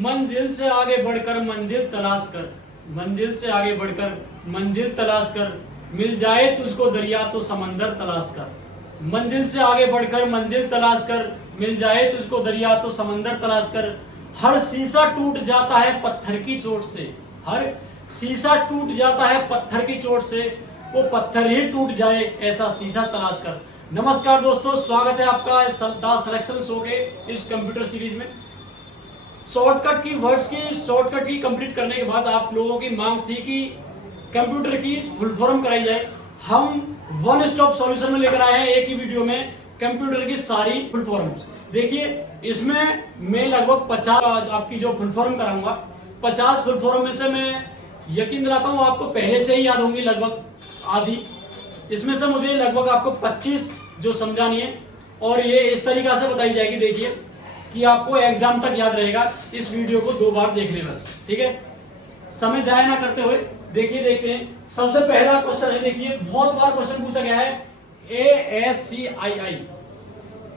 मंजिल से आगे बढ़कर मंजिल तलाश कर, मंजिल से आगे बढ़कर मंजिल तलाश कर, मिल जाए तुझको दरिया तो समंदर तलाश कर। मंजिल से आगे बढ़कर मंजिल तलाश कर, मिल जाए तुझको दरिया तो समंदर तलाश कर। हर शीशा टूट जाता है पत्थर की चोट से, हर शीशा टूट जाता है पत्थर की चोट से, वो पत्थर ही टूट जाए ऐसा शीशा तलाश कर। नमस्कार दोस्तों, स्वागत है आपका द सिलेक्शन शो के इस कंप्यूटर सीरीज में। शॉर्टकट की वर्ड्स की शॉर्टकट की कंप्लीट करने के बाद आप लोगों की मांग थी कि कंप्यूटर की फुल फॉर्म कराई जाए। हम वन स्टॉप सॉल्यूशन में लेकर आए हैं एक ही वीडियो में कंप्यूटर की सारी फुल फॉर्म्स। देखिए, इसमें मैं लगभग 50 आपकी जो फुल फॉर्म कराऊंगा, 50 फुल फॉर्म में से मैं यकीन दिलाता हूं आपको पहले से ही याद होंगी लगभग आधी। इसमें से मुझे लगभग आपको 25 जो समझानी है और ये इस तरीका से बताई जाएगी। देखिए कि आपको एग्जाम तक याद रहेगा। इस वीडियो को 2 बार देख ले बस, ठीक है, समय जाया ना करते हुए। देखिए देखते हैं, सबसे पहला क्वेश्चन है। देखिए, बहुत बार क्वेश्चन पूछा गया है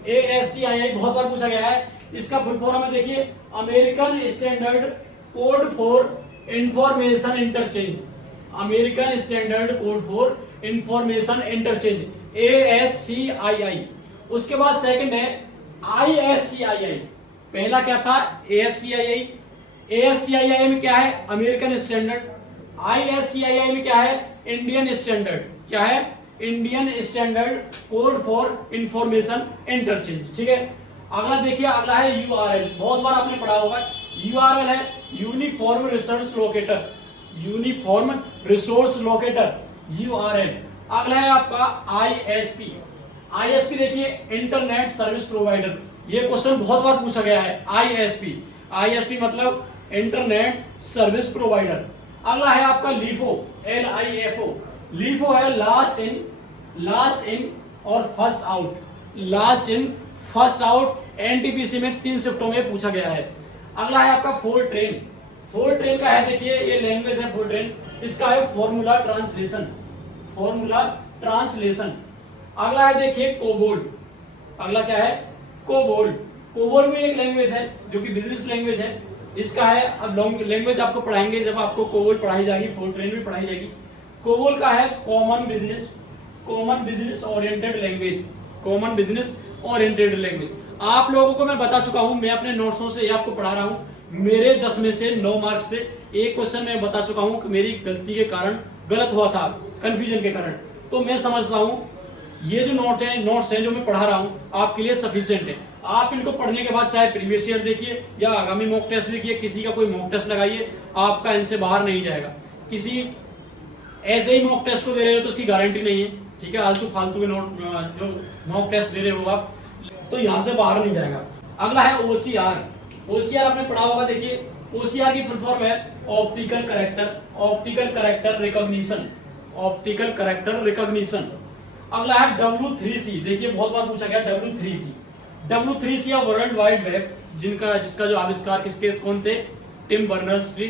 ASCII, बहुत बार पूछा गया है। इसका फुल फॉर्म है, देखिए, American standard code for information interchange, American standard code for information interchange, ASCII। उसके बाद सेकंड है ISCII। पहला क्या था? ASCII। ASCII में क्या है? American standard. ISCII में क्या है? Indian standard. क्या है? Indian standard code for information interchange, ठीक है। अगला देखिए, अगला है URL। बहुत बार आपने पढ़ा होगा। URL है uniform resource locator, uniform resource locator, URL। अगला है आपका ISP। ISP देखिए, इंटरनेट सर्विस प्रोवाइडर। ये क्वेश्चन बहुत बार पूछा गया है। ISP मतलब इंटरनेट सर्विस प्रोवाइडर। अगला है आपका LIFO, LIFO। LIFO है लास्ट इन और first out, last in first out. NTPC में 3 शिफ्टों में पूछा गया है। अगला है आपका फोरट्रेन। फोरट्रेन का है, देखिए ये लैंग्वेज है फोरट्रेन। इसका है फॉर्मूला ट्रांसलेशन, फॉर्मूला ट्रांसलेशन। अगला है देखिए कोबोल। अगला क्या है? कोबोल। कोबोल भी एक लैंग्वेज है जो कि बिजनेस लैंग्वेज है। इसका है, अब लॉन्ग लैंग्वेज आपको पढ़ाएंगे जब आपको कोबोल पढ़ाई जाएगी, फोरट्रेन भी पढ़ाई जाएगी। कोबोल का है common business oriented language, common business oriented language. आप लोगों को मैं बता चुका हूं, मैं अपने नोट्सों से आपको पढ़ा रहा हूं। मेरे 10 में से 9 मार्क्स से एक क्वेश्चन मैं बता चुका हूं कि मेरी गलती के कारण गलत हुआ था, कंफ्यूजन के कारण। तो मैं समझता हूं ये जो नोट्स है जो मैं पढ़ा रहा हूं आपके लिए सफिशिएंट है। आप इनको पढ़ने के बाद चाहे प्रीवियस ईयर देखिए या आगामी मॉक टेस्ट देखिए, किसी का कोई मॉक टेस्ट लगाइए, आपका इनसे बाहर नहीं जाएगा। किसी ऐसे ही मॉक टेस्ट को दे रहे हो तो उसकी गारंटी नहीं है, ठीक है। आलतू फालतू के नोट जो मॉक टेस्ट दे रहे हो आप, तो यहां से बाहर नहीं जाएगा। अगला है OCR आपने पढ़ा होगा। देखिए, OCR की फुल फॉर्म है optical character recognition, optical character recognition. अगला है W3C। देखिए, बहुत बार पूछा गया W3C या वर्ल्ड वाइड वेब, जिसका जो आविष्कार कौन थे? Tim Berners-Lee.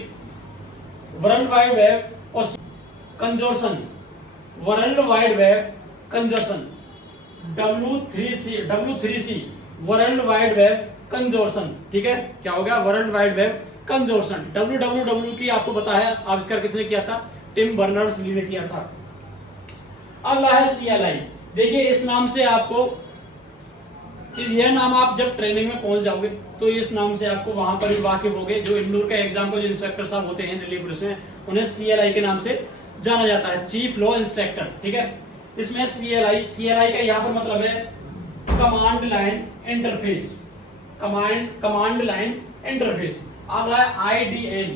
World wide web और consortium, world wide web consortium, W3C world wide web consortium, ठीक है। क्या हो गया? World wide web consortium. WWW की आपको पता है आविष्कार किसने किया था? टिम बर्नर्स-ली ने किया था। अगला है CLI। देखिए, इस नाम से आपको, यह नाम आप जब ट्रेनिंग में पहुंच जाओगे तो इस नाम से आपको वहां पर भी वाकिफ होगे। जो इंदौर के एग्जाम को जो इंस्पेक्टर साहब होते हैं दिल्ली पुलिस में, उन्हें CLI के नाम से जाना जाता है, चीफ लॉ इंस्पेक्टर, ठीक है। इसमें CLI का यहाँ पर मतलब है command line interface, command line interface. अगला है IDN,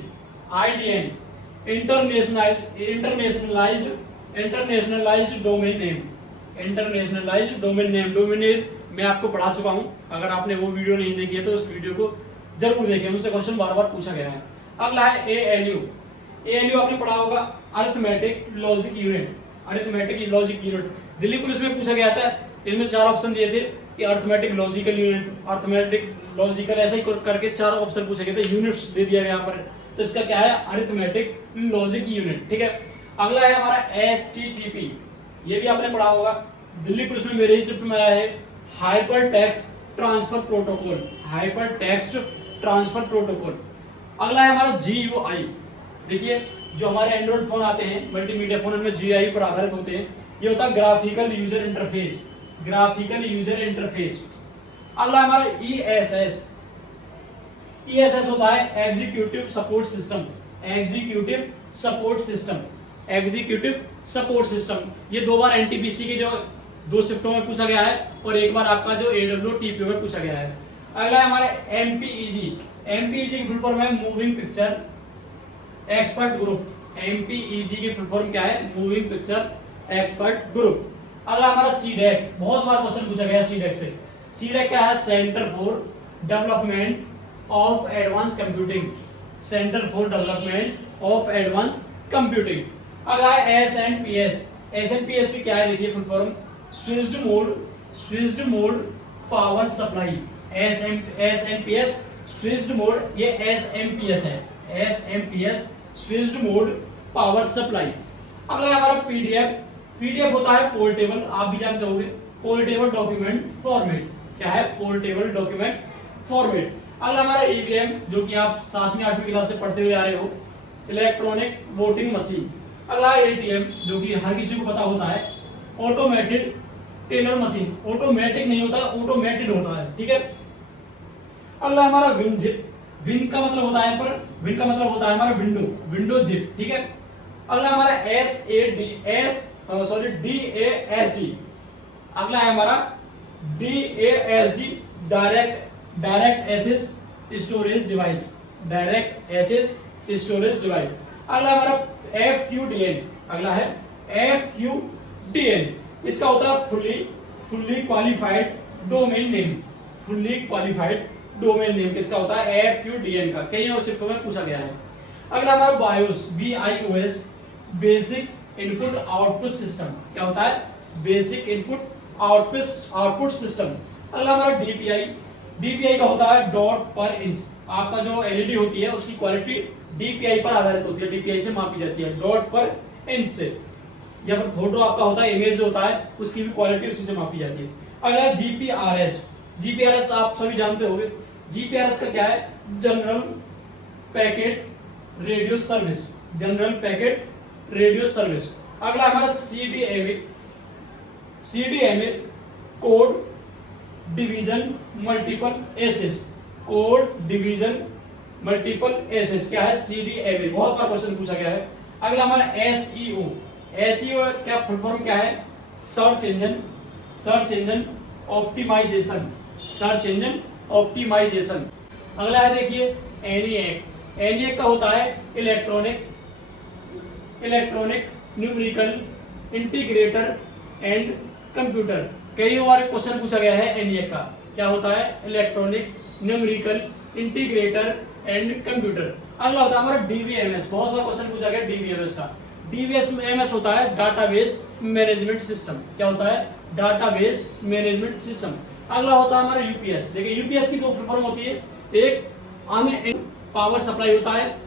internationalised domain name, internationalised domain name मैं आपको पढ़ा चुका हूं। अगर आपने वो वीडियो नहीं देखी है तो उस वीडियो को जरूर देखें, उनसे क्वेश्चन बार बार पूछा गया है। अगला है ALU आपने पढ़ा होगा, arithmetic logic unit. Delhi police में पूछा गया था। इसमें 4 ऑप्शन दिए थे कि arithmetic logical unit, arithmetic logical, ऐसे ही करके 4 ऑप्शन पूछे गए थे। यूनिट्स दे दिया गया यहाँ पर, तो इसका क्या है? अरिथमेटिक लॉजिक यूनिट, ठीक है। अगला है हमारा HTTP। ये भी आपने पढ़ा होगा, दिल्ली पुलिस में मेरे ही शिफ्ट में आया है। Hyper text transfer protocol, hyper text transfer protocol. अगला है हमारा GUI। देखिए जो हमारे एंड्रॉइड फोन आते हैं, मल्टीमीडिया फोन, उनमें GUI पर आधारित होते हैं। ये होता है graphical user interface, graphical user interface. अगला हमारा ESS। ESS होता है executive support system, executive support system, executive support system. ये 2 बार NTPC के जो 2 शिफ्टों में पूछा गया है और 1 बार आपका जो AWTPO में पूछा गया है। अगला है हमारा MPEG। MPEG की फुल फॉर्म है moving picture expert group. MPEG की फुल फॉर्म क्या है? Moving picture expert group. अगला हमारा CDAC, बहुत बार क्वेश्चन पूछा गया CDAC से। CDAC क्या है? Centre for development of advance computing, centre for development of advance computing. अगला है SNPS। SNPS की क्या है? देखिए full form switched mode, switched mode power supply. SNPS switched mode, ये SMPS है, SMPS switched mode power supply. अगला है हमारा PDF होता है पोर्टेबल, आप भी जानते होंगे, पोर्टेबल डॉक्यूमेंट फॉर्मेट। क्या है? Portable document format. अगला हमारा EVM, जो कि आप 7वीं 8वीं क्लास से पढ़ते हुए आ रहे हो, इलेक्ट्रॉनिक वोटिंग मशीन। अगला ATM, जो कि हर किसी को पता होता है, ऑटोमेटेड टेलर मशीन। ऑटोमेटिक नहीं होता, ऑटोमेटेड होता है, ठीक है। अगला हमारा WinZip। विन का मतलब होता है, पर विन का मतलब होता है हमारा विंडो, विंडो जिप, ठीक है। अगला हमारा DASD। अगला है हमारा DASD, direct access storage device, direct access storage device. अगला हमारा FQDN। अगला है FQDN, इसका होता है fully qualified domain name, fully qualified domain name किसका होता है? FQDN का। कई और शिफ्टों में पूछा गया है। अगला हमारा BIOS, basic input output system. क्या होता है? Basic input output system. अगला हमारा DPI का होता है डॉट पर इंच। आपका जो LED होती है उसकी क्वालिटी DPI पर आधारित होती है, DPI से मापी जाती है, डॉट पर इंच से। या फिर फोटो आपका होता है, इमेज होता है, उसकी भी क्वालिटी उसी से मापी जाती है। अगला GPRS आप सभी जानते होंगे। GPRS का क्या है? General packet radio service, general packet radio service. अगला हमारा CDMA, code division multiple access, code division multiple access. क्या है? CDMA, बहुत बार क्वेश्चन पूछा गया है। अगला हमारा SEO क्या फुल फॉर्म क्या है? Search engine optimization, search engine optimization. अगला है देखिए ENIAC का होता है electronic numerical integrator and computer. कई बार क्वेश्चन पूछा गया है ENIAC का। क्या होता है? Electronic numerical integrator and computer. अगला होता है हमारा DBMS, बहुत बार क्वेश्चन पूछा गया DBMS का। DBMS होता है डाटाबेस मैनेजमेंट सिस्टम। क्या होता है? Database management system. अगला होता है हमारा UPS। देखिए UPS की 2 फुल फॉर्म होती है, एक अन पावर सप्लाई होता है,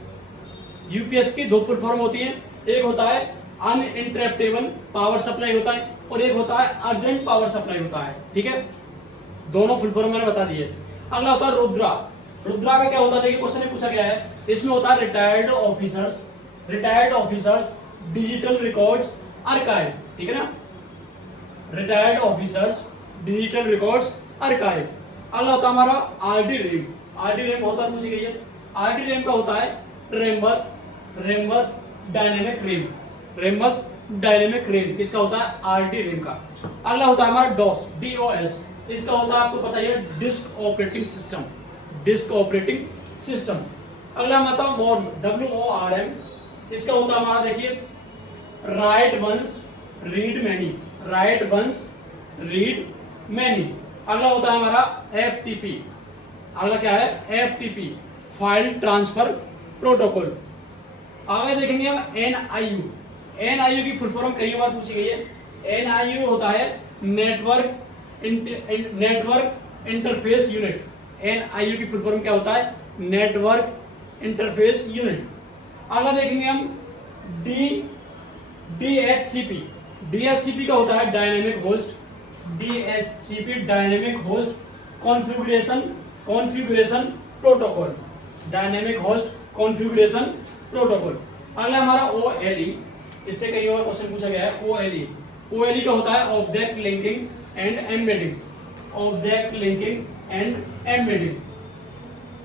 UPS की 2 फुल फॉर्म होती है, एक होता है अनइंटरप्टेबल पावर सप्लाई होता है और एक होता है अर्जेंट पावर सप्लाई होता है, ठीक है। दोनों फुल फॉर्म मैंने बता दिए। अगला होता है रुद्रा का क्या होता है? देखिए क्वेश्चन पूछा गया है, इसमें होता है retired officers digital records archive, ठीक है ना, retired officers digital records archive. अगला होता है हमारा RD-RAM बहुत बार पूछी गई है। RD-RAM का होता है रेम्बस डायनेमिक रैम, किसका होता है? RD-RAM का। अगला होता है हमारा DOS, इसका होता है आपको पता ही है डिस्क ऑपरेटिंग सिस्टम। अगला होता है WORM, इसका होता है हमारा देखिए राइट वंस रीड मैनी। अगला होता है हमारा FTP। अगला क्या है? FTP file transfer protocol. आगे देखेंगे हम NIU की फुल फॉर्म कई बार पूछी गई है। NIU होता है नेटवर्क इंटरफेस यूनिट। NIU की फुल फॉर्म क्या होता है? Network interface unit. अगला देखेंगे हम DHCP का होता है dynamic host configuration protocol, dynamic host configuration protocol. अगला हमारा OLE, इससे कई और क्वेश्चन पूछा गया है। OLE का होता है object linking and embedding. Object linking and embedding.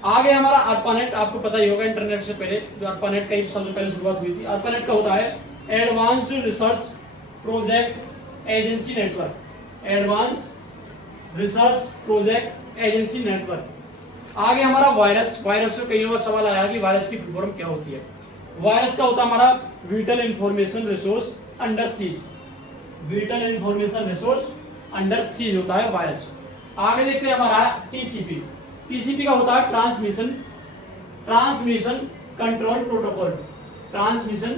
आगे हमारा ARPANET, आपको पता ही होगा इंटरनेट से पहले जो ARPANET का सबसे पहले शुरुआत हुई थी। ARPANET का होता है advanced research project agency network. Advance research project agency network. आगे हमारा वायरस से कई बार सवाल आया कि वायरस की फुल फॉर्म क्या होती है। वायरस का होता है हमारा whittle information resource under seize. Whittle information resource under seize होता है वायरस। आगे देखते हैं हमारा टीसीपी का होता है transmission control protocol. Transmission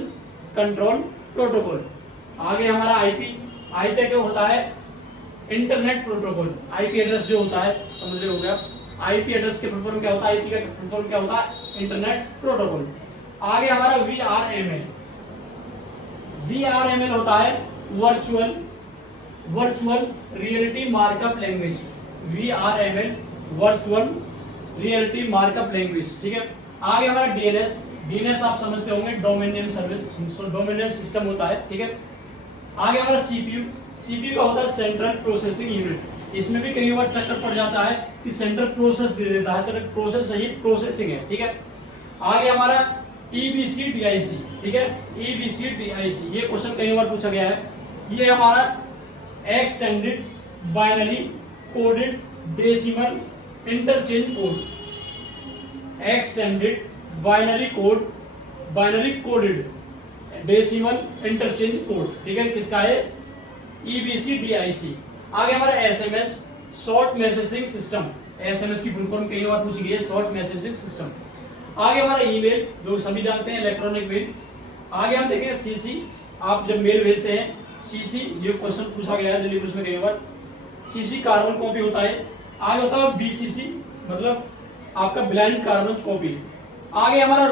control protocol. आगे हमारा आईपी का होता है इंटरनेट प्रोटोकॉल। आईपी एड्रेस जो होता है, समझ रहे हो गया। आईपी एड्रेस के फुल फॉर्म क्या होता है, आईपी का फुल फॉर्म क्या होता है, इंटरनेट प्रोटोकॉल। आगे हमारा वीआरएमएल होता है virtual reality markup language. VRML virtual reality markup language, ठीक है। आगे हमारा डीएनएस आप समझते होंगे, domain name service, domain name system होता है, ठीक है। आगे हमारा सीपीयू का होता है सेंट्रल प्रोसेसिंग यूनिट। इसमें भी कई बार चक्कर पड़ जाता है कि सेंट्रल प्रोसेस दे देता है, तो प्रोसेस नहीं प्रोसेसिंग है, ठीक है। आगे हमारा EBCDIC, ठीक है। EBCDIC ये क्वेश्चन कई बार पूछा गया है। ये हमारा extended binary coded decimal interchange code. Extended binary coded decimal interchange code, ठीक है। किसका है, EBCDIC। आगे हमारा SMS short messaging system. SMS की फुल फॉर्म कई बार पूछी गई है, शॉर्ट मैसेजिंग सिस्टम। आगे हमारा ईमेल, जो सभी जानते हैं, इलेक्ट्रॉनिक मेल। आगे हम देखेंगे CC, आप जब मेल भेजते हैं CC, ये क्वेश्चन पूछा गया है दिल्ली पुलिस में कई बार। CC कार्बन कॉपी होता है। आगे होता है BCC, मतलब आपका ब्लाइंड कार्बन कॉपी। आगे हमारा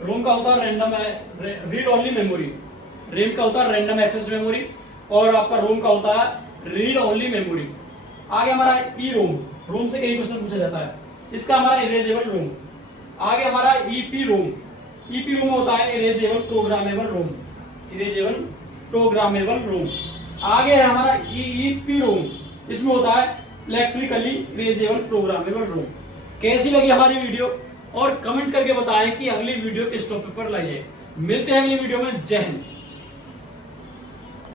रोम का होता है random read only memory. RAM का होता है रैंडम एक्सेस मेमोरी, और आपका रोम का होता है रीड ओनली मेमोरी। आगे हमारा रोम से कई क्वेश्चन पूछा जाता है। इसका हमारा इरेजेबल रोम। आगे हमारा EPROM होता है इरेजेबल प्रोग्रामेबल रोम। इरेजेबल प्रोग्रामेबल रोम। आगे है हमारा EEPROM, इसमें होता है इलेक्ट्रिकली इरेजेबल प्रोग्रामेबल रोम। कैसी लगी हमारी वीडियो, और कमेंट करके बताएं कि अगली वीडियो किस टॉपिक पर लाई जाए। मिलते हैं अगली वीडियो में। जय हिंद।